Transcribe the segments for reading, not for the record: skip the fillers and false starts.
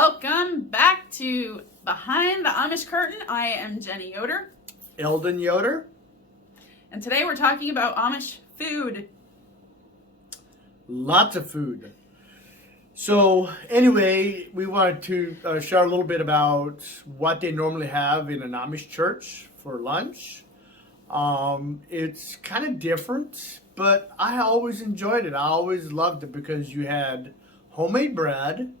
Welcome back to Behind the Amish Curtain. I am Jenny Yoder. Eldon Yoder. And today we're talking about Amish food. Lots of food. So anyway, we wanted to share a little bit about what they normally have in an Amish church for lunch. It's kind of different, but I always enjoyed it. I always loved it because you had homemade bread,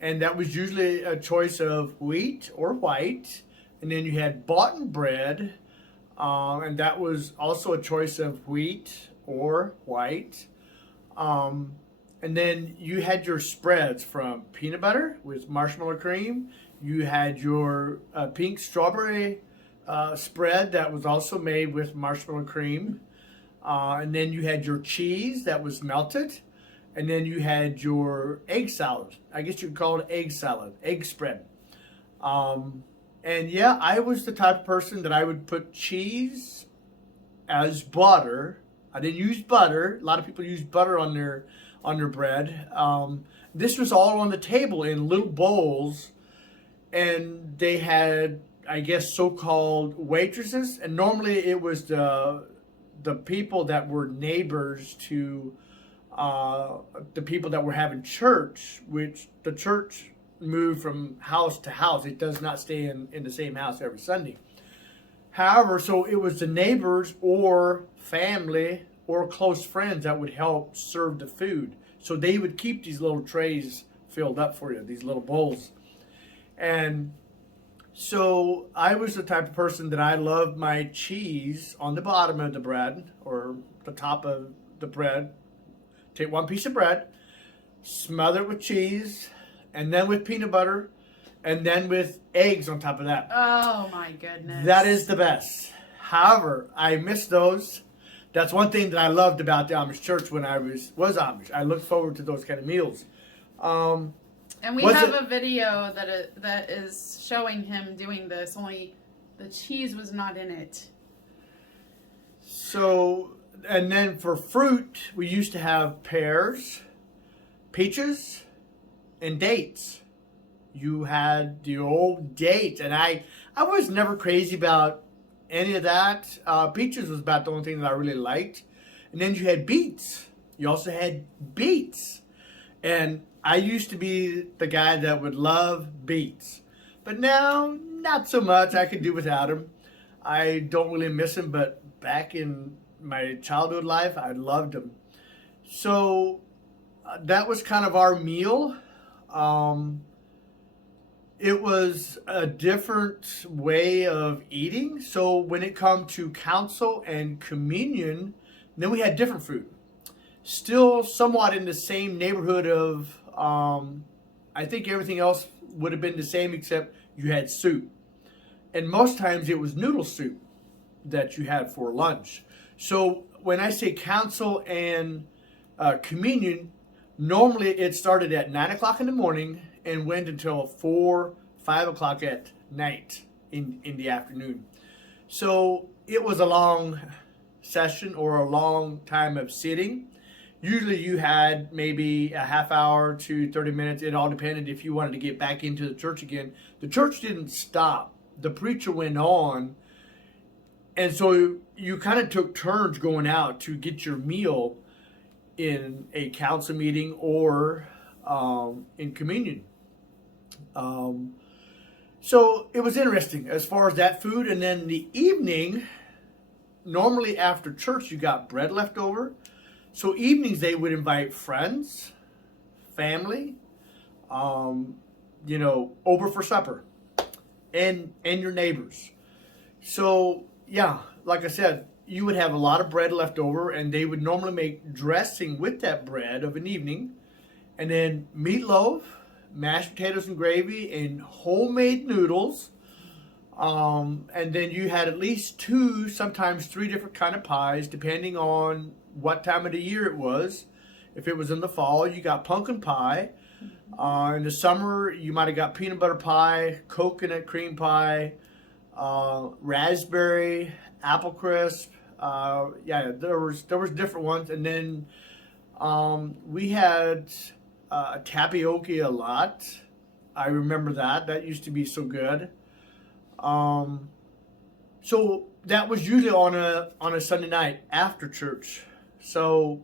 and that was usually a choice of wheat or white. And then you had boughten bread, and that was also a choice of wheat or white. And then you had your spreads from peanut butter with marshmallow cream. You had your pink strawberry spread that was also made with marshmallow cream. And then you had your cheese that was melted. And then you had your egg salad. I guess you'd call it egg salad, egg spread. And yeah, I was the type of person that I would put cheese as butter. I didn't use butter. A lot of people use butter on their bread. This was all on the table in little bowls, and they had, I guess, so-called waitresses, and normally it was the people that were neighbors to the people that were having church, which the church moved from house to house. It does not stay in the same house every Sunday. However, so it was the neighbors or family or close friends that would help serve the food. So they would keep these little trays filled up for you, these little bowls. And so I was the type of person that I loved my cheese on the bottom of the bread or the top of the bread. Take one piece of bread, smother it with cheese, and then with peanut butter, and then with eggs on top of that. Oh my goodness. That is the best. However, I miss those. That's one thing that I loved about the Amish church when I was Amish. I looked forward to those kind of meals. And we have a video that is showing him doing this, only the cheese was not in it. So, and then for fruit, we used to have pears, peaches, and dates. You had the old date, and I was never crazy about any of that. Peaches was about the only thing that I really liked. And then you had beets. You also had beets. And I used to be the guy that would love beets. But now, not so much. I could do without them. I don't really miss them, but back in my childhood life, I loved them. So that was kind of our meal. It was a different way of eating. So when it come to council and communion, then we had different food. Still somewhat in the same neighborhood of, I think everything else would have been the same except you had soup. And most times it was noodle soup that you had for lunch. So when I say council and communion, normally it started at 9 o'clock in the morning and went until 5 o'clock at night in the afternoon. So it was a long session or a long time of sitting. Usually you had maybe a half hour to 30 minutes. It all depended if you wanted to get back into the church again. The church didn't stop. The preacher went on. And so you kind of took turns going out to get your meal in a council meeting or in communion. So it was interesting as far as that food. And then the evening, normally after church, you got bread left over. So evenings they would invite friends, family, over for supper, and your neighbors. So yeah, like I said, you would have a lot of bread left over, and they would normally make dressing with that bread of an evening, and then meatloaf, mashed potatoes and gravy, and homemade noodles. And then you had at least 2, sometimes 3 different kind of pies, depending on what time of the year it was. If it was in the fall, you got pumpkin pie. In the summer, you might have got peanut butter pie, coconut cream pie, raspberry, apple crisp. There was different ones. And then we had tapioca a lot. I remember that. That used to be so good. So that was usually on a Sunday night after church. So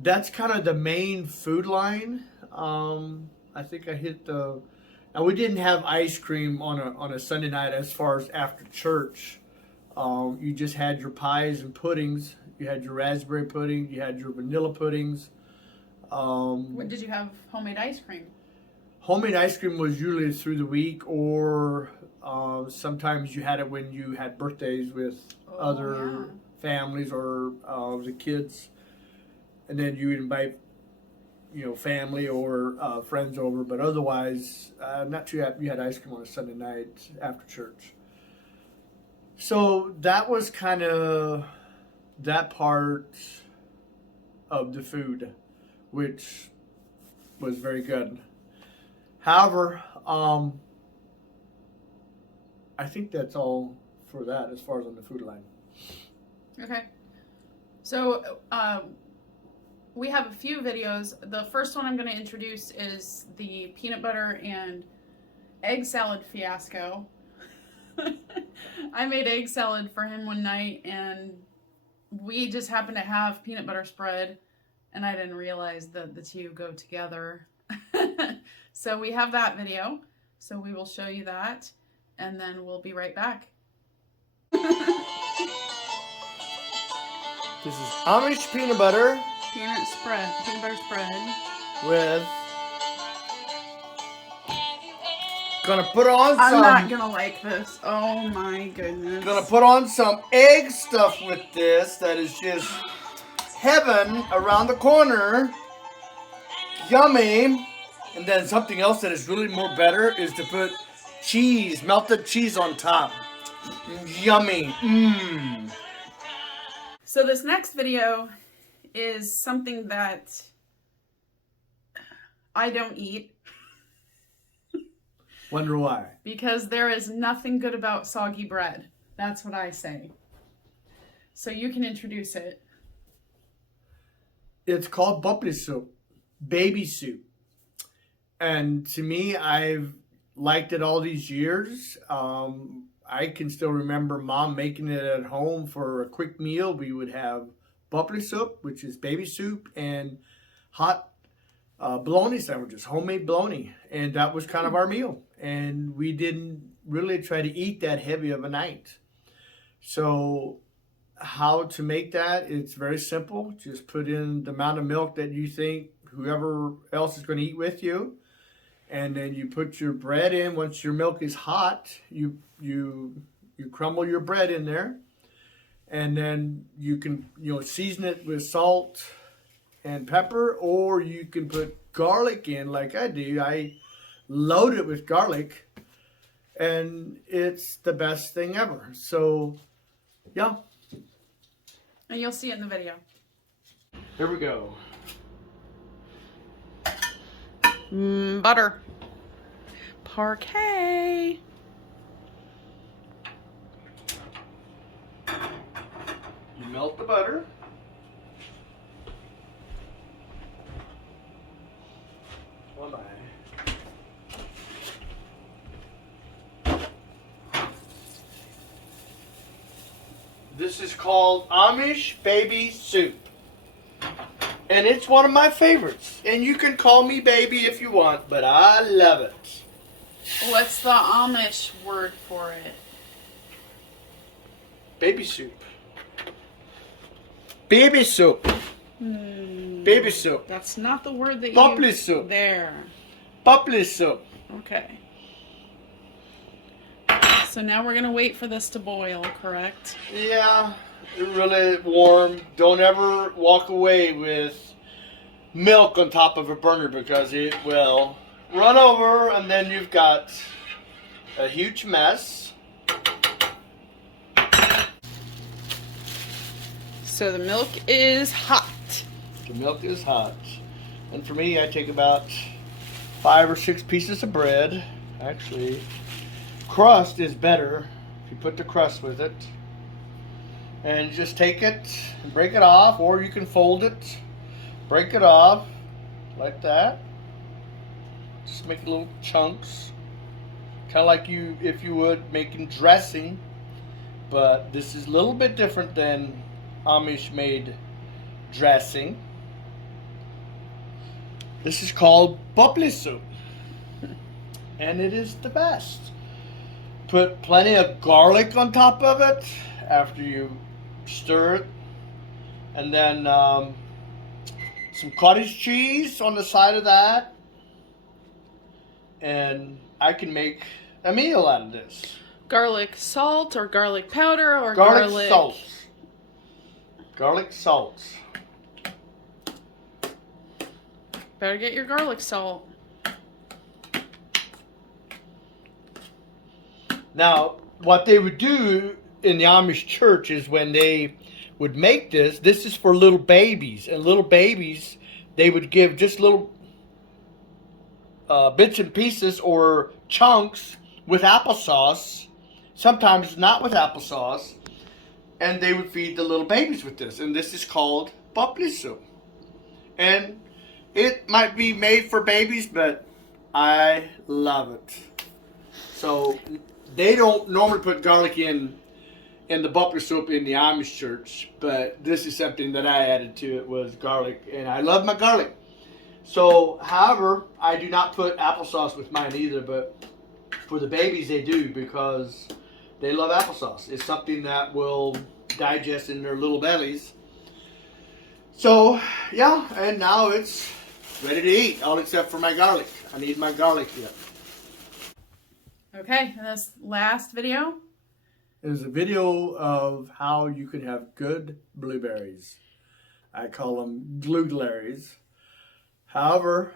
that's kind of the main food line. I think I hit the. Now we didn't have ice cream on a Sunday night as far as after church. You just had your pies and puddings. You had your raspberry pudding. You had your vanilla puddings. When did you have homemade ice cream? Homemade ice cream was usually through the week, or sometimes you had it when you had birthdays with other families or the kids, and then you would invite, family or friends over. But otherwise, not too happy you had ice cream on a Sunday night after church. So that was kind of that part of the food, which was very good. However, I think that's all for that as far as on the food line. Okay. So we have a few videos. The first one I'm going to introduce is the peanut butter and egg salad fiasco. I made egg salad for him one night, and we just happened to have peanut butter spread, and I didn't realize that the two go together. So we have that video, so we will show you that, and then we'll be right back. This is Amish peanut butter. Peanut butter spread. With. Gonna put on some. I'm not gonna like this. Oh my goodness. Gonna put on some egg stuff with this that is just heaven around the corner. Yummy. And then something else that is really more better is to put cheese, melted cheese on top. Yummy. Mmm. So this next video is something that I don't eat. Wonder why? Because there is nothing good about soggy bread. That's what I say. So you can introduce it. It's called Bubbly Soup, baby soup. And to me, I've liked it all these years. I can still remember Mom making it at home for a quick meal. We would have Bubbly Soup, which is baby soup, and hot bologna sandwiches, homemade bologna. And that was kind of our meal. And we didn't really try to eat that heavy of a night. So how to make that, it's very simple. Just put in the amount of milk that you think whoever else is going to eat with you. And then you put your bread in. Once your milk is hot, you crumble your bread in there. And then you can season it with salt and pepper, or you can put garlic in like I do. I load it with garlic, and it's the best thing ever. So, yeah. And you'll see it in the video. Here we go. Butter. Parquet. You melt the butter. One by. This is called Amish baby soup. And it's one of my favorites. And you can call me baby if you want, but I love it. What's the Amish word for it? Baby soup. Baby soup. Baby soup. That's not the word that Bubbly soup. There. Bubbly soup. Okay. So now we're going to wait for this to boil, correct? Yeah, really warm. Don't ever walk away with milk on top of a burner because it will run over and then you've got a huge mess. So the milk is hot. The milk is hot. And for me, I take about 5 or 6 pieces of bread. Actually, crust is better if you put the crust with it. And just take it and break it off, or you can fold it, break it off like that. Just make little chunks. Kind of like if you would making dressing. But this is a little bit different than Amish made dressing. This is called Bubbly Soup. And it is the best. Put plenty of garlic on top of it after you stir it. And then some cottage cheese on the side of that. And I can make a meal out of this. Garlic salt or garlic powder or Garlic salt. Garlic salt. Better get your garlic salt. Now, what they would do in the Amish church is when they would make this is for little babies. And little babies, they would give just little bits and pieces or chunks with applesauce. Sometimes not with applesauce. And they would feed the little babies with this. And this is called Bubbly Soup. And it might be made for babies, but I love it. So they don't normally put garlic in the Bubbly Soup in the Amish church, but this is something that I added to it, was garlic, and I love my garlic. So, however, I do not put applesauce with mine either, but for the babies they do, because they love applesauce. It's something that will digest in their little bellies. So, yeah, and now it's ready to eat, all except for my garlic. I need my garlic yet. Okay, and this last video is a video of how you can have good blueberries. I call them Blueberries. However,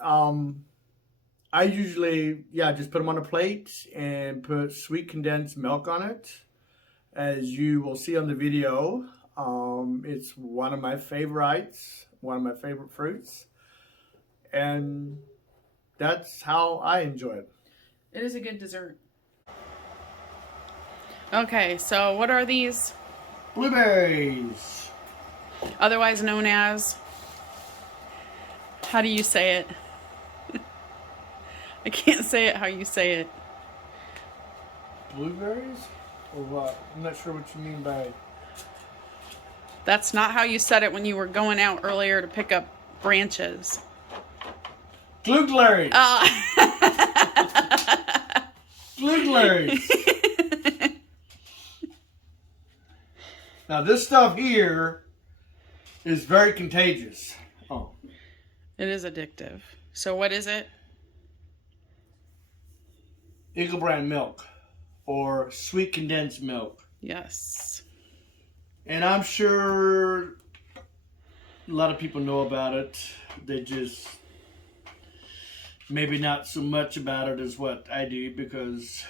I usually, just put them on a plate and put sweet condensed milk on it. As you will see on the video, it's one of my favorites, one of my favorite fruits. And that's how I enjoy it. It is a good dessert. Okay, so what are these? Blueberries. Otherwise known as? How do you say it? I can't say it how you say it. Blueberries? Or what? I'm not sure what you mean by... That's not how you said it when you were going out earlier to pick up branches. Blueberries. Blueberries. Now this stuff here is very contagious. Oh. It is addictive. So what is it? Eagle brand milk or sweet condensed milk. Yes. And I'm sure a lot of people know about it. They just maybe not so much about it as what I do, because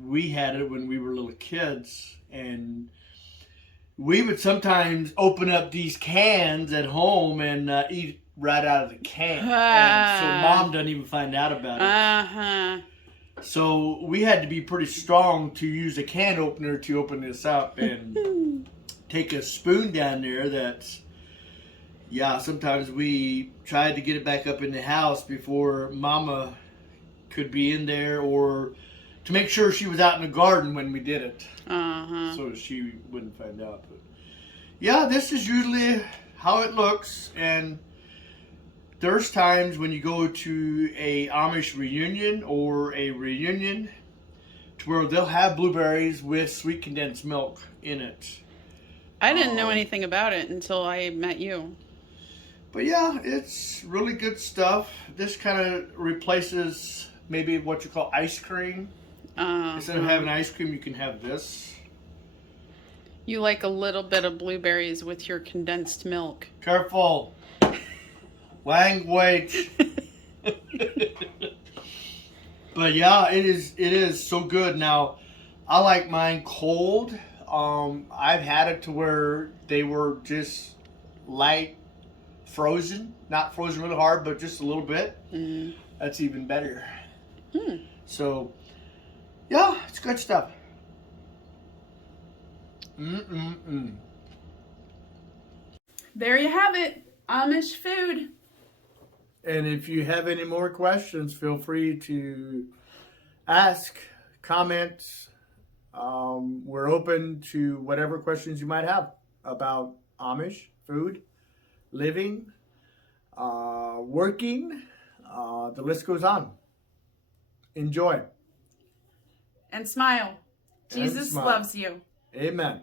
we had it when we were little kids, and we would sometimes open up these cans at home and eat right out of the can. And so Mom doesn't even find out about it. So we had to be pretty strong to use a can opener to open this up and take a spoon down there that, sometimes we tried to get it back up in the house before Mama could be in there, or to make sure she was out in the garden when we did it. So she wouldn't find out. But this is usually how it looks. And there's times when you go to a Amish reunion or a reunion to where they'll have blueberries with sweet condensed milk in it. I didn't know anything about it until I met you. But it's really good stuff. This kind of replaces maybe what you call ice cream. Instead of having ice cream, you can have this. You like a little bit of blueberries with your condensed milk. Careful. Language. But it is so good. Now, I like mine cold. I've had it to where they were just light frozen. Not frozen really hard, but just a little bit. That's even better. So, it's good stuff. There you have it. Amish food. And if you have any more questions, feel free to ask, comment. We're open to whatever questions you might have about Amish food, living, working. The list goes on. Enjoy. And smile. And Jesus smile. loves you. Amen.